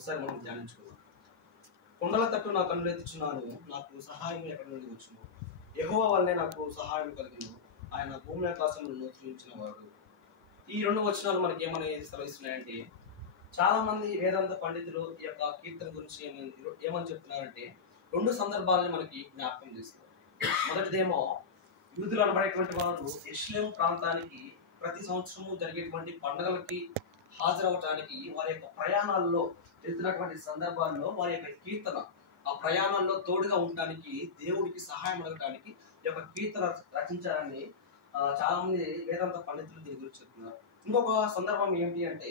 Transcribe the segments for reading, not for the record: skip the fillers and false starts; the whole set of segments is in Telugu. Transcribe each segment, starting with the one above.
ఒకసారి మనం ధ్యానించుకుందాం. కొండల తట్టు నా కన్నులు ఎత్తుచున్నాను, నాకు సహాయం ఎక్కడి నుండి వచ్చును. యెహోవా వల్లే నాకు సహాయం కలిగిను, ఆయన భూమి ఆకాశములను సృజించిన వాడు. ఈ రెండు వచనాలు మనకి ఏమని సెలవిస్తున్నాయంటే, చాలా మంది వేదాంత పండితులు ఈ యొక్క కీర్తన గురించి ఏమని చెప్తున్నారంటే, రెండు సందర్భాలని మనకి జ్ఞాపకం చేస్తారు. మొదటిదేమో యూదులు అనబడేటువంటి వారు యెరూషలేము ప్రాంతానికి ప్రతి సంవత్సరము జరిగేటువంటి పండుగలకి హాజరవటానికి వారి యొక్క ప్రయాణాల్లో వెళ్తున్నటువంటి సందర్భాల్లో వారి యొక్క కీర్తన ఆ ప్రయాణాల్లో తోడుగా ఉండటానికి, దేవుడికి సహాయం అడగటానికి ఈ యొక్క కీర్తన రచించారని చాలా మంది వేదాంత పండితులు దీని గురించి చెప్తున్నారు. ఇంకొక సందర్భం ఏంటి అంటే,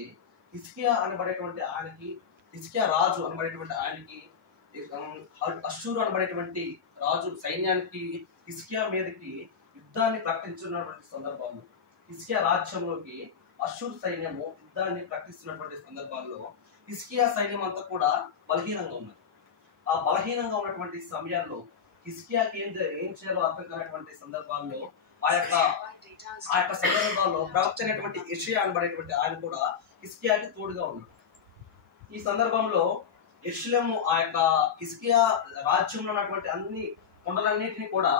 హిజ్కియా అనబడేటువంటి ఆయనకి, హిజ్కియా రాజు అనబడేటువంటి ఆయనకి అష్షూరు అనబడేటువంటి రాజు సైన్యానికి హిజ్కియా మీదకి యుద్ధాన్ని ప్రకటించున్నటువంటి సందర్భాల్లో, హిజ్కియా రాజ్యంలోకి అష్షూరు సైన్యము యుద్ధాన్ని ప్రకటిస్తున్నటువంటి సందర్భాల్లో హిజ్కియా సైన్యం అంతా కూడా బలహీనంగా ఉన్నది. ఆ బలహీనంగా ఉన్నటువంటి సమయాల్లో హిజ్కియాకి ఏం చేయాలో అర్థం కానటువంటి సందర్భాల్లో ఆ యొక్క సందర్భాల్లో ప్రవక్త అయినటువంటి యెషయా అనబడేటువంటి ఆయన కూడా హిజ్కియాకి తోడుగా ఉన్నాడు. ఈ సందర్భంలో యెరూషలేము ఆ యొక్క హిజ్కియా రాజ్యంలో ఉన్నటువంటి అన్ని కొండలన్నిటినీ కూడా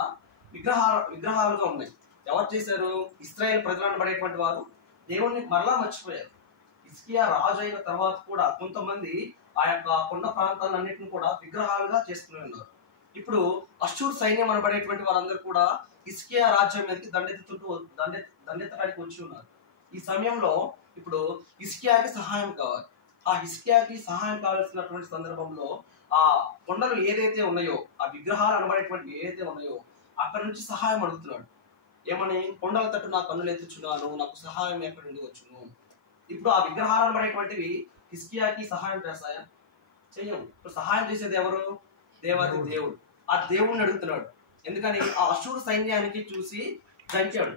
విగ్రహాలుగా ఉన్నాయి. ఎవరు చేశారు? ఇశ్రాయేల్ ప్రజలు అనబడేటువంటి వారు దేవుణ్ణి మరలా మర్చిపోయారు. హిజ్కియా రాజు అయిన తర్వాత కూడా కొంతమంది ఆ యొక్క కొండ ప్రాంతాలన్నింటిని కూడా విగ్రహాలుగా చేసుకుని ఉన్నారు. ఇప్పుడు అష్షూరు సైన్యం అనబడేటువంటి వారందరూ కూడా హిజ్కియా రాజ్యం మీదకి దండెత్తడానికి వచ్చి ఉన్నారు. ఈ సమయంలో ఇప్పుడు హిజ్కియాకి సహాయం కావాలి. ఆ హిజ్కియాకి సహాయం కావాల్సినటువంటి సందర్భంలో ఆ కొండలు ఏదైతే ఉన్నాయో, ఆ విగ్రహాలు అనబడేటువంటి ఏదైతే ఉన్నాయో అక్కడ నుంచి సహాయం అడుగుతున్నాడు. ఏమని? కొండల తట్టు నా కన్నులు ఎత్తుచున్నాను, నాకు సహాయం ఎక్కడి నుండి వచ్చును. ఇప్పుడు ఆ విగ్రహాలు అనబడేటువంటివి హిజ్కియాకి సహాయం చేస్తాయా? చెయ్యము. ఇప్పుడు సహాయం చేసేది ఎవరు? దేవాది దేవుడు. ఆ దేవుడిని అడుగుతున్నాడు. ఎందుకని? ఆ అష్షూరు సైన్యానికి చూసి జంకాడు.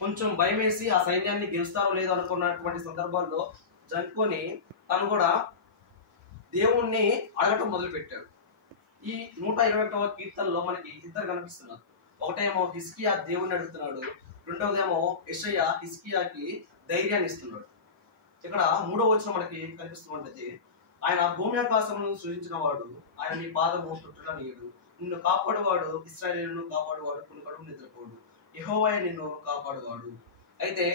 కొంచెం భయం వేసి ఆ సైన్యాన్ని గెలుస్తారో లేదో అనుకున్నటువంటి సందర్భాల్లో జంకొని తను కూడా దేవుణ్ణి అడగటం మొదలు పెట్టాడు. ఈ 121వ కీర్తనలో మనకి ఇద్దరు కనిపిస్తున్నారు. ఒకటేమో హిజ్కియా దేవుణ్ణి అడుగుతున్నాడు, రెండవదేమో యెషయా హిజ్కియాకి ధైర్యాన్ని ఇస్తున్నాడు. ఇక్కడ 3వ వచనం మనకి కనిపిస్తున్నది, ఆయన భూమి ఆకాశములను సృజించిన వాడు, ఆయన నీ పాదము తొట్టులనీయుడు, నిన్ను కాపాడువాడు, ఇశ్రాయేలును కాపాడువాడు, కునుకడు నిద్రపోడు, యెహోవాయే నిన్ను కాపాడువాడు. అయితే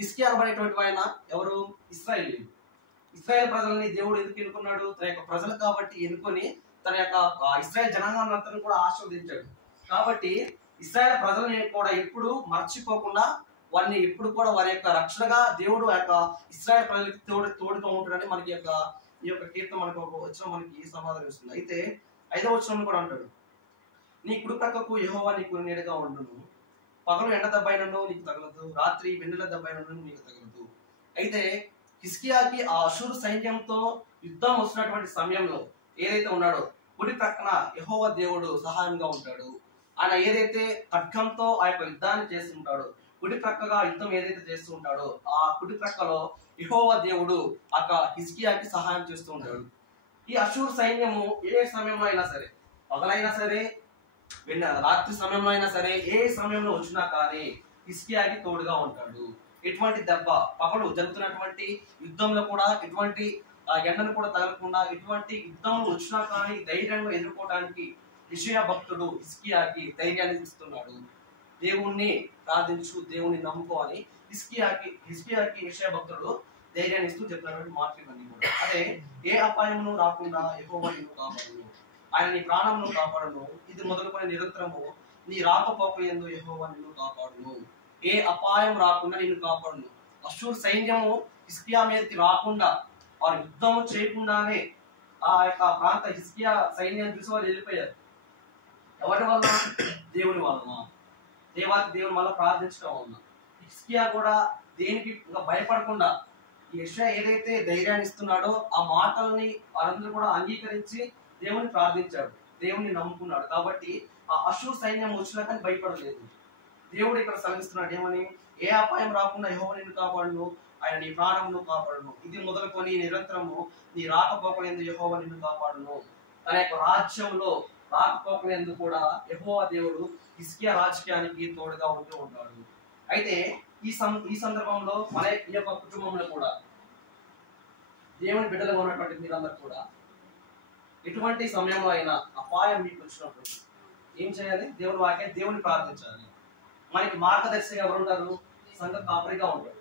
హిజ్కియా అనబడేటువంటి ఆయన ఎవరు? ఇశ్రాయేలీయులు. ఇశ్రాయేల్ ప్రజలని దేవుడు ఎందుకు ఎన్నుకున్నాడు? తన యొక్క ప్రజలు కాబట్టి ఎన్నుకొని తన యొక్క ఇశ్రాయేల్ జనాంగాన్ని కూడా ఆశీర్వదించాడు. కాబట్టి ఇశ్రాయేల్ ప్రజలని కూడా ఎప్పుడు మర్చిపోకుండా వారిని ఎప్పుడు కూడా వారి యొక్క రక్షణగా దేవుడు ఆ యొక్క ఇశ్రాయేల్ ప్రజలకి తోడుగా ఉంటాడని మనకి ఈ యొక్క కీర్తన మనకు ఒక వచనం మనకి సమాధానం ఇస్తుంది. అయితే 5వ వచనం కూడా అంటాడు, నీ కుడి ప్రక్కకు యెహోవా నీకు నీడగా ఉండును, పగలు ఎండ దెబ్బైనను నీకు తగలదు, రాత్రి వెన్నెల దెబ్బైనను నీకు తగలదు. అయితే హిజ్కియాకి ఆ అష్షూరు సైన్యంతో యుద్ధం వస్తున్నటువంటి సమయంలో ఏదైతే ఉన్నాడో కుడి ప్రక్కన యెహోవా దేవుడు సహాయంగా ఉంటాడు. ఆయన ఏదైతే ఖడ్గంతో ఆ యొక్క యుద్ధాన్ని చేస్తుంటాడో, కుడి ప్రక్కగా యుద్ధం ఏదైతే చేస్తూ ఉంటాడో ఆ కుడి ప్రక్కలో యెహోవా దేవుడు ఆ హిజ్కియాకి సహాయం చేస్తూ ఉంటాడు. ఈ అష్షూరు సైన్యము ఏ సమయంలో అయినా సరే, పగలైనా సరే, రాత్రి సమయంలో అయినా సరే, ఏ సమయంలో వచ్చినా కానీ హిజ్కియాకి తోడుగా ఉంటాడు. ఎటువంటి దెబ్బ, పగలు జరుగుతున్నటువంటి యుద్ధంలో కూడా ఎటువంటి ఎండను కూడా తగలకుండా, ఎటువంటి యుద్ధం వచ్చినా కానీ ధైర్యంగా ఎదుర్కోవడానికి యెషయా భక్తుడు హిజ్కియాకి ధైర్యాన్ని ఇస్తున్నాడు. దేవుణ్ణి ప్రార్థించు, దేవుణ్ణి నమ్ముకోవాలి. హిజ్కియాకి యెషయా భక్తుడు ధైర్యాన్ని ఇస్తూ చెప్తున్నటువంటి మాటలు ఇవన్నీ కూడా. అదే, ఏ అపాయమును రాకుండా యెహోవా నిన్ను కాపాడును, ఆయన నీ ప్రాణమును కాపాడును, ఇది మొదలుకొని నిరంతరము నీ రాకపోకలు యందు యెహోవా నిన్ను కాపాడును. ఏ అపాయం రాకుండా నిన్ను కాపాడును. అష్షూరు సైన్యము హిజ్కియా మీదకి రాకుండా, వారు యుద్ధము చేయకుండానే ఆ యొక్క ప్రాంత హిజ్కియా సైన్యాన్ని చూసి వారు వెళ్ళిపోయారు. ఎవరి వల్ల? దేవుని వలన, దేవుని వల్ల ప్రార్థించడం వలన. హిజ్కియా కూడా దేనికి ఇంకా భయపడకుండా యెషయా ఏదైతే ధైర్యాన్ని ఇస్తున్నాడో ఆ మాటల్ని వారందరూ కూడా అంగీకరించి దేవుని ప్రార్థించాడు, దేవుని నమ్ముకున్నాడు. కాబట్టి ఆ అష్షూరు సైన్యం వచ్చినా కానీ భయపడలేదు. దేవుడు ఇక్కడ సెలవిస్తున్నాడు ఏమని? ఏ అపాయం రాకుండా యెహోవా నిన్ను కాపాడును, ఆయన నీ ప్రాణమును కాపాడును, ఇది మొదలుకొని నిరంతరము నీ రాకపోకలందు యెహోవా నిన్ను కాపాడును. తన యొక్క రాజ్యంలో రాకపోకలందు కూడా యెహోవా దేవుడు హిజ్కియా రాజకీయానికి తోడుగా ఉంటూ ఉంటాడు. అయితే ఈ సందర్భంలో మన ఈ యొక్క కుటుంబంలో కూడా దేవుని బిడ్డలుగా ఉన్నటువంటి మీరందరూ కూడా ఎటువంటి సమయంలో అయినా అపాయం మీకు వచ్చినప్పుడు ఏం చేయాలి? దేవుని వాక్యం, దేవుని ప్రార్థించాలి. మనకి మార్గదర్శిగా ఎవరు ఉంటారు? సంఘ కాపరిగా ఉంటారు.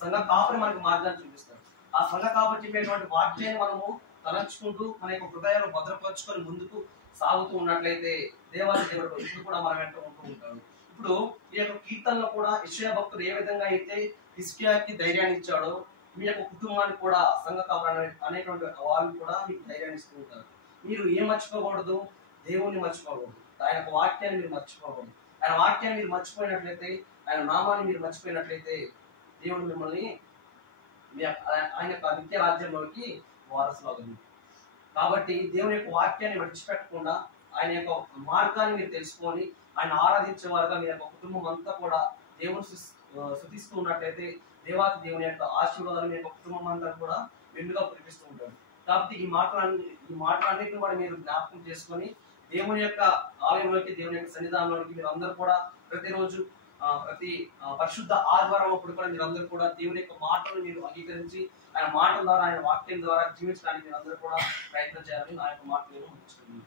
సంఘ కాపరి మనకి మార్గాన్ని చూపిస్తారు. ఆ సంఘ కాపరి చెప్పేటువంటి వాక్యాన్ని మనము తలంచుకుంటూ మన యొక్క హృదయాలు భద్రపరుచుకొని ముందుకు సాగుతూ ఉన్నట్లయితే దేవాది దేవుడు ఇప్పుడు కూడా మన వెంట ఉంటూ ఉంటాడు. ఇప్పుడు ఈ యొక్క కీర్తనలో కూడా యెషయా భక్తుడు ఏ విధంగా అయితే హిజ్కియాకి ధైర్యాన్ని ఇచ్చాడో మీ యొక్క కుటుంబానికి కూడా సంఘ కాపరి అనేటువంటి వాళ్ళు కూడా మీకు ధైర్యాన్ని ఇస్తూ ఉంటారు. మీరు ఏం మర్చిపోకూడదు? దేవుణ్ణి మర్చిపోకూడదు. ఆయన యొక్క వాక్యాన్ని మీరు మర్చిపోకూడదు. ఆయన వాక్యాన్ని మీరు మర్చిపోయినట్లయితే, ఆయన నామాన్ని మీరు మర్చిపోయినట్లయితే దేవుడు మిమ్మల్ని ఆయన యొక్క నిత్య రాజ్యంలోకి వారసులు. కాబట్టి దేవుని యొక్క వాక్యాన్ని విడిచిపెట్టకుండా ఆయన యొక్క మార్గాన్ని మీరు తెలుసుకొని ఆయన ఆరాధించే వారుగా మీ యొక్క కుటుంబం అంతా కూడా దేవుని స్తుతిస్తూ ఉన్నట్లయితే దేవాతి దేవుని యొక్క ఆశీర్వాదాలు మీ యొక్క కుటుంబం అంతా కూడా మెండుగా కురిపిస్తూ ఉంటాడు. కాబట్టి ఈ మాటలన్నింటిని కూడా మీరు జ్ఞాపకం చేసుకొని దేవుని యొక్క ఆలయంలోకి, దేవుని యొక్క సన్నిధానంలోకి మీరు అందరూ కూడా ప్రతిరోజు ప్రతి పరిశుద్ధ ఆదివారం అప్పుడు కూడా మీరు అందరూ కూడా దేవుని యొక్క మాటలను మీరు అంగీకరించి ఆయన మాటల ద్వారా, ఆయన వాక్యం ద్వారా జీవించడానికి మీరు అందరూ కూడా ప్రయత్నం చేయాలని నా యొక్క మాటలు నేను ముగిస్తున్నాను.